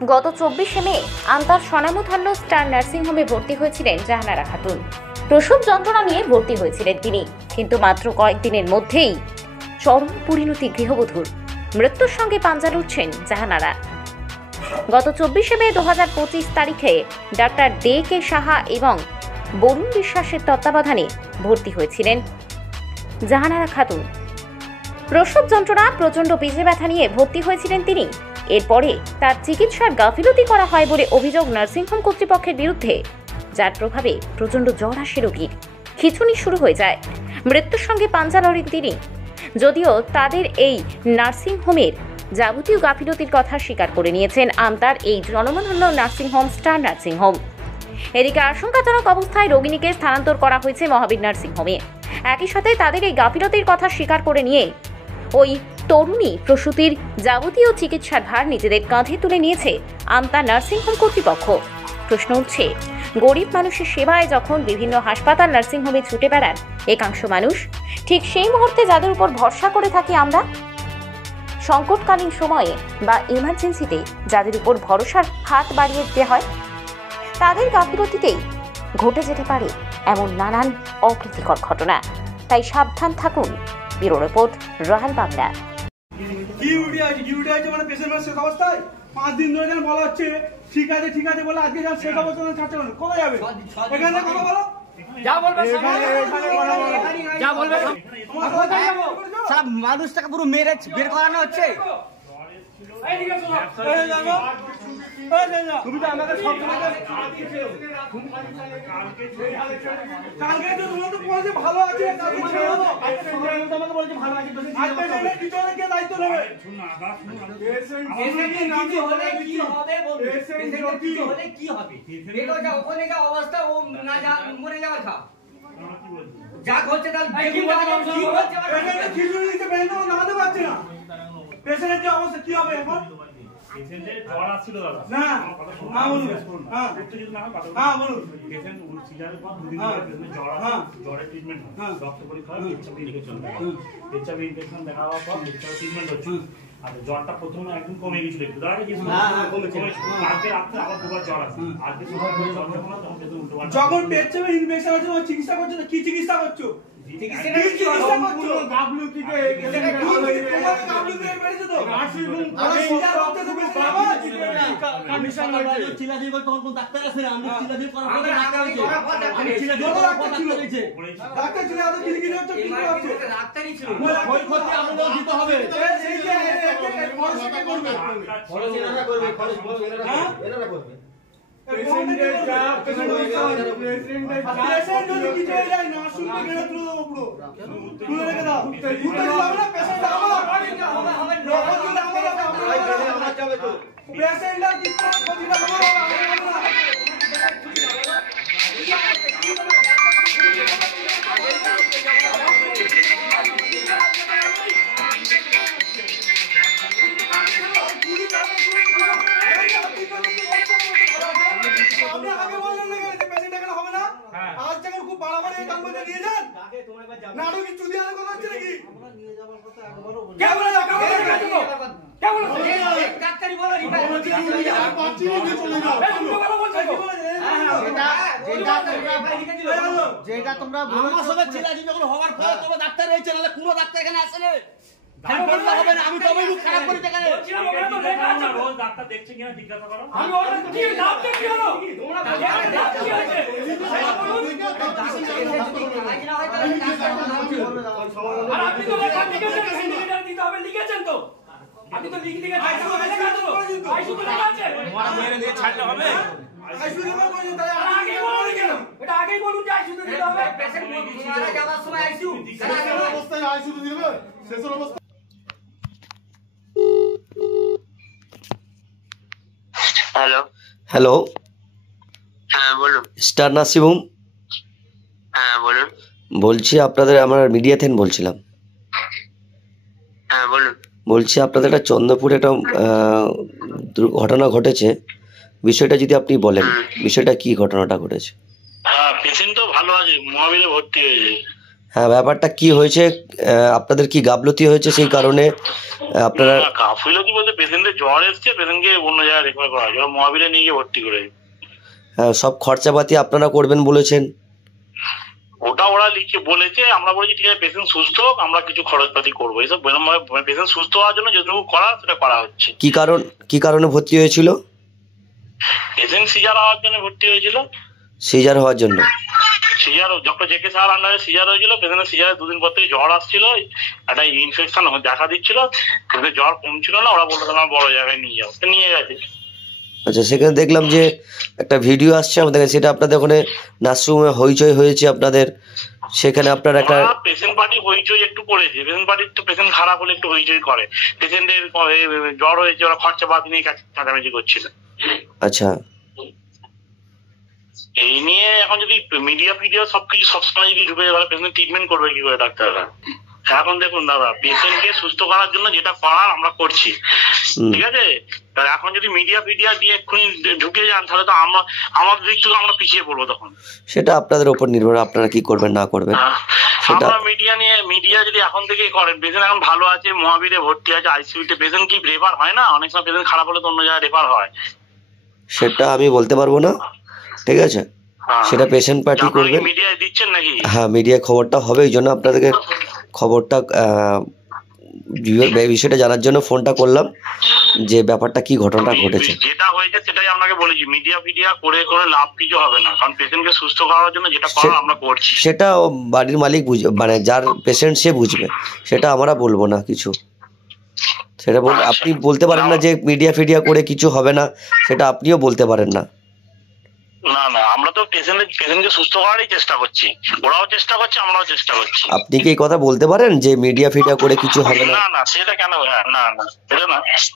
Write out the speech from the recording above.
গত 24শে মে আন্তার স্বনামধন্য স্টার নার্সিংহোমে ভর্তি হয়েছিলেন জাহানারা খাতুন। প্রসব যন্ত্রণা নিয়ে ভর্তি হয়েছিলেন তিনি, কিন্তু মাত্র কয়েকদিনের মধ্যেই চরম পরিণতি গৃহবধূর। মৃত্যুর সঙ্গে পাঞ্জা লড়ছেন জাহানারা। গত 24শে মে 2025 তারিখে ডাক্তার ডে কে সাহা এবং বরুণ বিশ্বাসের তত্ত্বাবধানে ভর্তি হয়েছিলেন জাহানারা খাতুন। প্রসব যন্ত্রণা, প্রচণ্ড পেটে ব্যথা নিয়ে ভর্তি হয়েছিলেন তিনি। এরপরে তার চিকিৎসার গাফিলতি করা হয় বলে অভিযোগ নার্সিংহোম কর্তৃপক্ষের বিরুদ্ধে, যার প্রভাবে প্রচণ্ড জ্বর আসে রোগীর, খিঁচুনি শুরু হয়ে যায়। মৃত্যুর সঙ্গে পাঞ্জা লড়েন তিনি। যদিও তাদের এই নার্সিংহোমের যাবতীয় গাফিলতির কথা স্বীকার করে নিয়েছেন আমতার এই জনমান্য নার্সিংহোম স্টার নার্সিংহোম। এদিকে আশঙ্কাজনক অবস্থায় রোগিণীকে স্থানান্তর করা হয়েছে মহাবীর নার্সিংহোমে। একই সাথে তাদের এই গাফিলতির কথা স্বীকার করে নিয়ে ওই তরুণী প্রসূতির যাবতীয় চিকিৎসার ভার নিজেদের কাঁধে তুলে নিয়েছে আমতা নার্সিংহোম কর্তৃপক্ষ। প্রশ্ন উঠছে, গরিব মানুষের সেবায় যখন বিভিন্ন হাসপাতাল নার্সিংহোমে ছুটে বেড়ান একাংশ মানুষ, ঠিক সেই মুহূর্তে যাদের উপর ভরসা করে থাকি আমরা, সংকটকালীন সময়ে বা ইমার্জেন্সিতে যাদের উপর ভরসার হাত বাড়িয়ে দিতে হয়, তাদের গাফিলতিতেই ঘটে যেতে পারে এমন নানান অপ্রীতিকর ঘটনা। তাই সাবধান থাকুন। Bureau report, royal Bangla. কি উঠে মানে পেশেন্ট শেষ অবস্থায় 5 দিন ধরে বলা হচ্ছে ঠিক আছে বলে আজকে যখন শেষ অবস্থায় ছাড়তে পারো, কবে যাবে? এখানে কথা বলো, যা বলবে যা বলবে। সব মানুষটাকে পুরো মেরে বের করানো হচ্ছে। তুমি তো আমাকে সব কালকে তো তোমরা তো বলছে ভালো আছে, কালকে ছেড়ে দাও। তোমাকে বলছে ভালো আছে, আজকে ভিতরে কে দায়িত্ব নেবে? পেশেন্ট কিছু হলে কি হবে বলুন, পেশেন্ট কিছু হলে কি হবে? এটা যা ওখানে যা অবস্থা, ও না যা মরে যাওয়া থা যা হচ্ছে তার কি হচ্ছে পেশেন্ট খিচুড়ি দিতে পেশেন্ট না দিতে পারছে না। পেশেন্টের যে অবস্থা কি হবে এখন? পেশেন্টের জ্বর আসছিল দাদা। না হ্যাঁ বলুন, হ্যাঁ যদি না হয় হ্যাঁ বলুন। পেশেন্ট সিজারের পর 2 দিন পরে পেশেন্টের জ্বর আসে, জ্বরের ট্রিটমেন্ট হয়, রক্ত পরীক্ষা হয়, এইচআইভি ইনজেকশন দেয়। এইচআইভি ইনজেকশন দেওয়া হওয়ার পর ট্রিটমেন্ট হচ্ছে। আর জ্বরটা প্রথমে একদম কমে গেছিল, একটু দাঁড়ায় গেছিল, আজকে রাত্রে আবার দুবার জ্বর আসে। আজকে সকাল করে জ্বর যখন হয় তখন পেশেন্ট উল্টো পাল্টা। যখন পেটে ইনফেকশন হচ্ছে তখন চিকিৎসা করছো, কি চিকিৎসা করছো? যেটা তোমরা আমার সাথে চিলাজি যখন হওয়ার পর তোমরা ডাক্তার হয়েছে, নাহলে কোনো ডাক্তার এখানে আসে না। খালি বললে হবে না, আমি তবে মুখ খারাপ করি এখানে। রোজ ডাক্তার দেখছে কিনা জিজ্ঞাসা করো। আমি ওর কি নাম দেখি হলো তোমরা কি হয়েছে? আর আপনি তো লেখা লিখেছেন, সিন্ডিকেট দিতে হবে, লিখেছেন তো? আপনি তো লিখে দিয়েছেন, আইসু তো লেখা আছে। মারা মেরে দিয়ে ছাড়লে হবে? আইসু দিতে বলছেন, তাই আগেই বলুন কেন? এটা আগেই বলুন যে আইসু দিতে হবে। পেশেন্ট মারা যাওয়ার সময় আইসু শেষ অবস্থায় আইসু দিবে, শেষ অবস্থা। হ্যালো হ্যালো, হ্যাঁ বলুন। স্টার নার্সিংহোম হ্যাঁ বলুন। বলছি, আপনাদের আমরা মিডিয়া থেকে বলছিলাম। হ্যাঁ বলুন। বলছি আপনাদের একটা চন্দ্রপুরে একটা ঘটনা ঘটেছে, বিষয়টা যদি আপনি বলেন, বিষয়টা কি ঘটনাটা ঘটেছে? হ্যাঁ পেশেন্ট তো ভালো আছে, মহাবীরে ভর্তি হয়েছে। হ্যাঁ, ব্যাপারটা কি হয়েছে, আপনাদের কি গাফলতি হয়েছে সেই কারণে আপনারা? গাফিলতি বলতে পেশেন্টের জ্বর এসছে, পেশেন্টকে অন্য জায়গায় রেফার করা হয়েছে, মহাবীরে নিয়ে গিয়ে ভর্তি করে। হ্যাঁ, সব খরচাপাতি আপনারা করবেন বলেছেন। ওটা ওরা লিখে বলেছে, আমরা বলেছি ঠিক আছে পেশেন্ট সুস্থ হোক, আমরা কিছু খরচপাতি করবো। এইসব পেশেন্ট সুস্থ হওয়ার জন্য যেটুকু করা সেটা করা হচ্ছে। কি কারণে ভর্তি হয়েছিল? পেশেন্ট সিজার হওয়ার জন্য ভর্তি হয়েছিল। সিজার হওয়ার জন্য? সিজার ডক্টর জেকে স্যার আন্ডারে সিজার হয়েছিল। পেশেন্টের সিজারের 2 দিন পর থেকে জ্বর আসছিল, একটা ইনফেকশন দেখা দিচ্ছিল, কিন্তু জ্বর কমছিল না। ওরা বললো তোমার বড় জায়গায় নিয়ে যাও, নিয়ে গেছে। আচ্ছা, সেখানে দেখলাম যে একটা ভিডিও আসছে আমাদের কাছে, সেটা আপনাদের ওখানে নার্সিংহোমে হইচই হয়েছে আপনাদের, সেখানে আপনার একটা পেশেন্ট পার্টি হইচই একটু করেছে। পেশেন্ট পার্টির তো পেশেন্ট খারাপ হলে একটু হইচই করে। পেশেন্টের জ্বর হয়েছে, ওরা খরচা বাদ নিয়ে কাছাকাছি করছিল। আচ্ছা, এই নিয়ে এখন যদি মিডিয়া সবকিছু সবসময় যদি ঢুকে যায়, পেশেন্ট ট্রিটমেন্ট করবে কি করে ডাক্তাররা? এখন দেখুন দাদা, পেশেন্টকে সুস্থ করার জন্য যেটা করার আমরা করছি, ঠিক আছে? তাহলে এখন যদি মিডিয়া দিয়ে এক্ষুনি ঢুকে যান, তাহলে তো আমাদের দিক থেকে আমরা পিছিয়ে পড়বো তখন। সেটা আপনাদের উপর নির্ভর, আপনারা কি করবেন না করবেন সেটা। আমরা মিডিয়া যদি এখন থেকেই করেন, পেশেন্ট এখন ভালো আছে, মহাবীরে ভর্তি আছে, আইসিইউতে, পেশেন্ট কি রেফার হয় না? অনেক সময় পেশেন্ট খারাপ হলে তো অন্য জায়গায় রেফার হয়। সেটা আমি বলতে পারবো না, ঠিক আছে? সেটা পেশেন্ট পার্টি করবে। মিডিয়ায় দিচ্ছেন নাকি? হ্যাঁ, মিডিয়ায় খবরটা হবে, এই জন্য আপনাদেরকে খবরটা বিষয়টা জানার জন্য ফোনটা করলাম, যে ব্যাপারটা কি ঘটনাটা ঘটেছে। যেটা হয়েছে সেটাই আপনাকে বলেছি, মিডিয়া করে লাভ কিছু হবে না, কারণ পেশেন্টকে সুস্থ করার জন্য যেটা করার আমরা করছি। সেটা বাড়ির মালিক বুঝবে, মানে যার পেশেন্ট সে বুঝবে, সেটা আমরা বলবো না কিছু। সেটা আপনি বলতে পারেন না যে মিডিয়া করে কিছু হবে না, সেটা আপনিও বলতে পারেন না। না, আমরা তো পেশেন্টকে সুস্থ করারই চেষ্টা করছি, ওরাও চেষ্টা করছে, আমরাও চেষ্টা করছি। আপনি কি এই কথা বলতে পারেন যে মিডিয়া করে কিছু হবে না? না, সেটা কেন? না, এটা না।